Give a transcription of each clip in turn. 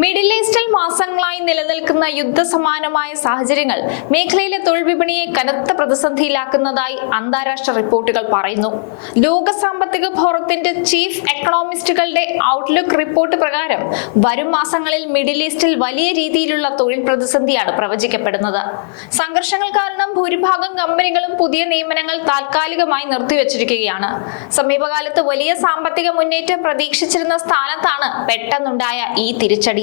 Middle ഈസ്റ്റിൽ മാസങ്ങളായി നിലനിൽക്കുന്ന യുദ്ധസമാനമായ സാഹചര്യങ്ങൾ മേഖലയിലെ തൊഴിൽ വിപണിയെ കനത്ത പ്രതിസന്ധിയിലാക്കുന്നതായി അന്താരാഷ്ട്ര റിപ്പോർട്ടുകൾ പറയുന്നു. ലോക സാമ്പത്തിക ഫോറത്തിന്റെ ചീഫ് എക്കണോമിസ്റ്റുകളുടെ ഔട്ട്ലുക്ക് റിപ്പോർട്ട് പ്രകാരം വരും മാസങ്ങളിൽ മിഡിൽ ഈസ്റ്റിൽ വലിയ രീതിയിലുള്ള തൊഴിൽ പ്രതിസന്ധിയാണ് പ്രവചിക്കപ്പെടുന്നത്. സംഘർഷങ്ങൾ കാരണം ഭൂരിഭാഗം കമ്പനികളും പുതിയ നിയമനങ്ങൾ താൽക്കാലികമായി നിർത്തിവച്ചിരിക്കുകയാണ്. സമീപകാലത്ത് വലിയ സാമ്പത്തിക മുന്നേറ്റം പ്രതീക്ഷിച്ചിരുന്ന സ്ഥാനത്താണ് പെട്ടെന്നുണ്ടായ ഈ തിരിച്ചടി.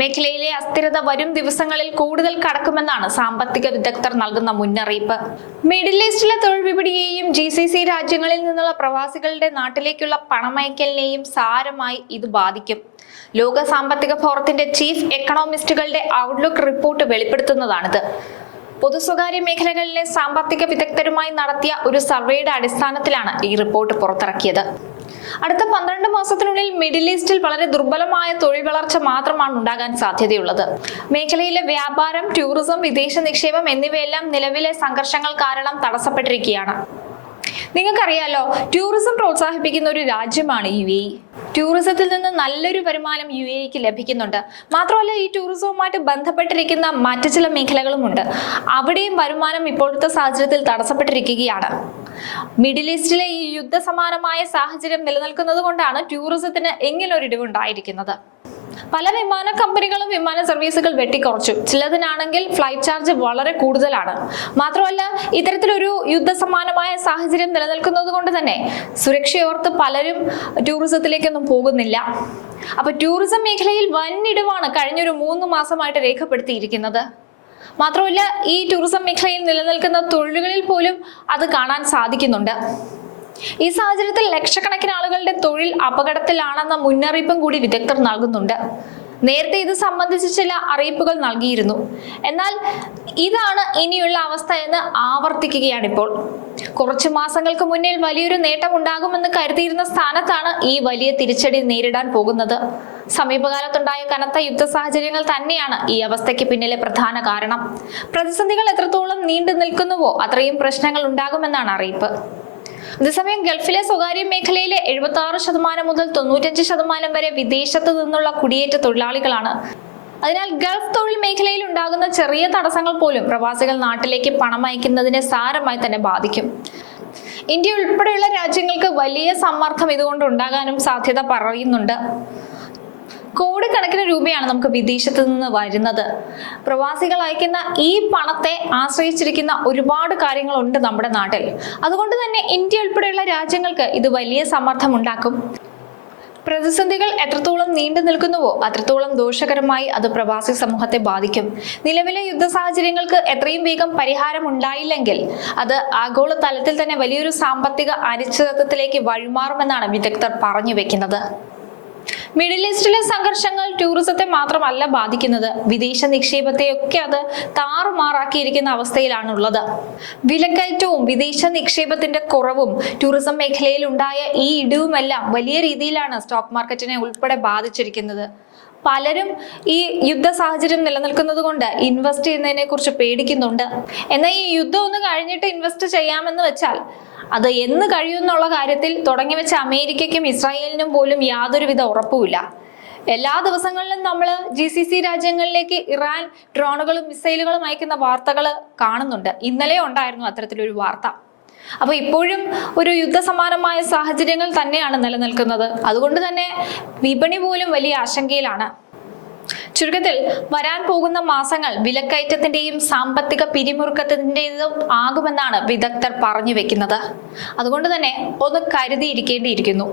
മേഖലയിലെ അസ്ഥിരത വരും ദിവസങ്ങളിൽ കൂടുതൽ കടക്കുമെന്നാണ് സാമ്പത്തിക വിദഗ്ധർ നൽകുന്ന മുന്നറിയിപ്പ്. മിഡിൽ ഈസ്റ്റിലെ തൊഴിൽ വിപണിയെയും GCC രാജ്യങ്ങളിൽ നിന്നുള്ള പ്രവാസികളുടെ നാട്ടിലേക്കുള്ള പണമയക്കലിനെയും സാരമായി ഇത് ബാധിക്കും. ലോക സാമ്പത്തിക ഫോറത്തിന്റെ ചീഫ് എക്കണോമിസ്റ്റുകളുടെ ഔട്ട്ലുക്ക് റിപ്പോർട്ട് വെളിപ്പെടുത്തുന്നതാണിത്. പൊതു-സ്വകാര്യ മേഖലകളിലെ സാമ്പത്തിക വിദഗ്ധരുമായി നടത്തിയ ഒരു സർവേയുടെ അടിസ്ഥാനത്തിലാണ് ഈ റിപ്പോർട്ട് പുറത്തിറക്കിയത്. അടുത്ത 12 മാസത്തിനുള്ളിൽ മിഡിൽ ഈസ്റ്റിൽ വളരെ ദുർബലമായ തൊഴിൽ വളർച്ച മാത്രമാണ് ഉണ്ടാകാൻ സാധ്യതയുള്ളത്. മേഖലയിലെ വ്യാപാരം, ടൂറിസം, വിദേശ നിക്ഷേപം എന്നിവയെല്ലാം നിലവിലെ സംഘർഷങ്ങൾ കാരണം തടസ്സപ്പെട്ടിരിക്കുകയാണ്. നിങ്ങൾക്കറിയാലോ, ടൂറിസം പ്രോത്സാഹിപ്പിക്കുന്ന ഒരു രാജ്യമാണ് UAE. ടൂറിസത്തിൽ നിന്ന് നല്ലൊരു വരുമാനം UAEക്ക് ലഭിക്കുന്നുണ്ട്. മാത്രമല്ല, ഈ ടൂറിസവുമായിട്ട് ബന്ധപ്പെട്ടിരിക്കുന്ന മറ്റു ചില മേഖലകളുമുണ്ട്. അവിടെയും വരുമാനം ഇപ്പോഴത്തെ സാഹചര്യത്തിൽ തടസ്സപ്പെട്ടിരിക്കുകയാണ്. മിഡിൽ ഈസ്റ്റിലെ ഈ യുദ്ധസമാനമായ സാഹചര്യം നിലനിൽക്കുന്നത് കൊണ്ടാണ് ടൂറിസത്തിന് ഇങ്ങനൊരു ഇടിവുണ്ടായിരിക്കുന്നത്. പല വിമാന കമ്പനികളും വിമാന സർവീസുകൾ വെട്ടിക്കുറച്ചു. ചിലതിനാണെങ്കിൽ ഫ്ലൈറ്റ് ചാർജ് വളരെ കൂടുതലാണ്. മാത്രമല്ല, ഇത്തരത്തിലൊരു യുദ്ധസമാനമായ സാഹചര്യം നിലനിൽക്കുന്നത് കൊണ്ട് തന്നെ സുരക്ഷയോർത്ത് പലരും ടൂറിസത്തിലേക്കൊന്നും പോകുന്നില്ല. അപ്പൊ ടൂറിസം മേഖലയിൽ വൻ ഇടിവാണ് കഴിഞ്ഞൊരു 3 മാസമായിട്ട് രേഖപ്പെടുത്തിയിരിക്കുന്നത്. മാത്രമല്ല, ഈ ടൂറിസം മേഖലയിൽ നിലനിൽക്കുന്ന തൊഴിലുകളിൽ പോലും അത് കാണാൻ സാധിക്കുന്നുണ്ട്. ഈ സാഹചര്യത്തിൽ ലക്ഷക്കണക്കിന് ആളുകളുടെ തൊഴിൽ അപകടത്തിലാണെന്ന മുന്നറിയിപ്പും കൂടി വിദഗ്ധർ നൽകുന്നുണ്ട്. നേരത്തെ ഇത് സംബന്ധിച്ച് ചില അറിയിപ്പുകൾ നൽകിയിരുന്നു. എന്നാൽ ഇതാണ് ഇനിയുള്ള അവസ്ഥ എന്ന് ആവർത്തിക്കുകയാണിപ്പോൾ. കുറച്ചു മാസങ്ങൾക്ക് മുന്നിൽ വലിയൊരു നേട്ടം ഉണ്ടാകുമെന്ന് കരുതിയിരുന്ന സ്ഥാനത്താണ് ഈ വലിയ തിരിച്ചടി നേരിടാൻ പോകുന്നത്. സമീപകാലത്തുണ്ടായ കനത്ത യുദ്ധ സാഹചര്യങ്ങൾ തന്നെയാണ് ഈ അവസ്ഥയ്ക്ക് പിന്നിലെ പ്രധാന കാരണം. പ്രതിസന്ധികൾ എത്രത്തോളം നീണ്ടു നിൽക്കുന്നുവോ അത്രയും പ്രശ്നങ്ങൾ ഉണ്ടാകുമെന്നാണ് അറിയിപ്പ്. അതേസമയം ഗൾഫിലെ സ്വകാര്യ മേഖലയിലെ 76% മുതൽ 95% വരെ വിദേശത്ത് നിന്നുള്ള കുടിയേറ്റ തൊഴിലാളികളാണ്. അതിനാൽ ഗൾഫ് തൊഴിൽ മേഖലയിൽ ഉണ്ടാകുന്ന ചെറിയ തടസ്സങ്ങൾ പോലും പ്രവാസികൾ നാട്ടിലേക്ക് പണം അയക്കുന്നതിനെ സാരമായി തന്നെ ബാധിക്കും. ഇന്ത്യ ഉൾപ്പെടെയുള്ള രാജ്യങ്ങൾക്ക് വലിയ സമ്മർദ്ദം ഇതുകൊണ്ട് ഉണ്ടാകാനും സാധ്യത പറയുന്നുണ്ട്. കോടിക്കണക്കിന് രൂപയാണ് നമുക്ക് വിദേശത്ത് നിന്ന് വരുന്നത്. പ്രവാസികൾ അയക്കുന്ന ഈ പണത്തെ ആശ്രയിച്ചിരിക്കുന്ന ഒരുപാട് കാര്യങ്ങളുണ്ട് നമ്മുടെ നാട്ടിൽ. അതുകൊണ്ട് തന്നെ ഇന്ത്യ ഉൾപ്പെടെയുള്ള രാജ്യങ്ങൾക്ക് ഇത് വലിയ സമ്മർദ്ദം ഉണ്ടാക്കും. പ്രതിസന്ധികൾ എത്രത്തോളം നീണ്ടു നിൽക്കുന്നുവോ അത്രത്തോളം ദോഷകരമായി അത് പ്രവാസി സമൂഹത്തെ ബാധിക്കും. നിലവിലെ യുദ്ധ സാഹചര്യങ്ങൾക്ക് എത്രയും വേഗം പരിഹാരം ഉണ്ടായില്ലെങ്കിൽ അത് ആഗോള തലത്തിൽ തന്നെ വലിയൊരു സാമ്പത്തിക അനിശ്ചിതത്വത്തിലേക്ക് വഴിമാറുമെന്നാണ് വിദഗ്ധർ പറഞ്ഞു വെക്കുന്നത്. മിഡിൽ ഈസ്റ്റിലെ സംഘർഷങ്ങൾ ടൂറിസത്തെ മാത്രമല്ല ബാധിക്കുന്നത്, വിദേശ നിക്ഷേപത്തെയൊക്കെ അത് താറുമാറാക്കിയിരിക്കുന്ന അവസ്ഥയിലാണുള്ളത്. വിലക്കയറ്റവും വിദേശ നിക്ഷേപത്തിന്റെ കുറവും ടൂറിസം മേഖലയിൽ ഉണ്ടായ ഈ ഇടിവുമെല്ലാം വലിയ രീതിയിലാണ് സ്റ്റോക്ക് മാർക്കറ്റിനെ ഉൾപ്പെടെ ബാധിച്ചിരിക്കുന്നത്. പലരും ഈ യുദ്ധ സാഹചര്യം നിലനിൽക്കുന്നത് കൊണ്ട് ഇൻവെസ്റ്റ് ചെയ്യുന്നതിനെ കുറിച്ച് പേടിക്കുന്നുണ്ട്. എന്നാൽ ഈ യുദ്ധം ഒന്ന് കഴിഞ്ഞിട്ട് ഇൻവെസ്റ്റ് ചെയ്യാമെന്ന് വെച്ചാൽ അത് എന്ന് കഴിയുമെന്നുള്ള കാര്യത്തിൽ തുടങ്ങി വെച്ച അമേരിക്കയ്ക്കും ഇസ്രായേലിനും പോലും യാതൊരുവിധ ഉറപ്പുമില്ല. എല്ലാ ദിവസങ്ങളിലും നമ്മൾ GCC രാജ്യങ്ങളിലേക്ക് ഇറാൻ ഡ്രോണുകളും മിസൈലുകളും അയക്കുന്ന വാർത്തകൾ കാണുന്നുണ്ട്. ഇന്നലെ ഉണ്ടായിരുന്നു അത്തരത്തിലൊരു വാർത്ത. അപ്പൊ ഇപ്പോഴും ഒരു യുദ്ധസമാനമായ സാഹചര്യങ്ങൾ തന്നെയാണ് നിലനിൽക്കുന്നത്. അതുകൊണ്ട് തന്നെ വിപണി പോലും വലിയ ആശങ്കയിലാണ്. ചുരുക്കത്തിൽ വരാൻ പോകുന്ന മാസങ്ങൾ വിലക്കയറ്റത്തിന്റെയും സാമ്പത്തിക പിരിമുറുക്കത്തിന്റേതും ആകുമെന്നാണ് വിദഗ്ധർ പറഞ്ഞു വെക്കുന്നത്. അതുകൊണ്ട് തന്നെ ഒന്ന് കരുതിയിരിക്കേണ്ടിയിരിക്കുന്നു.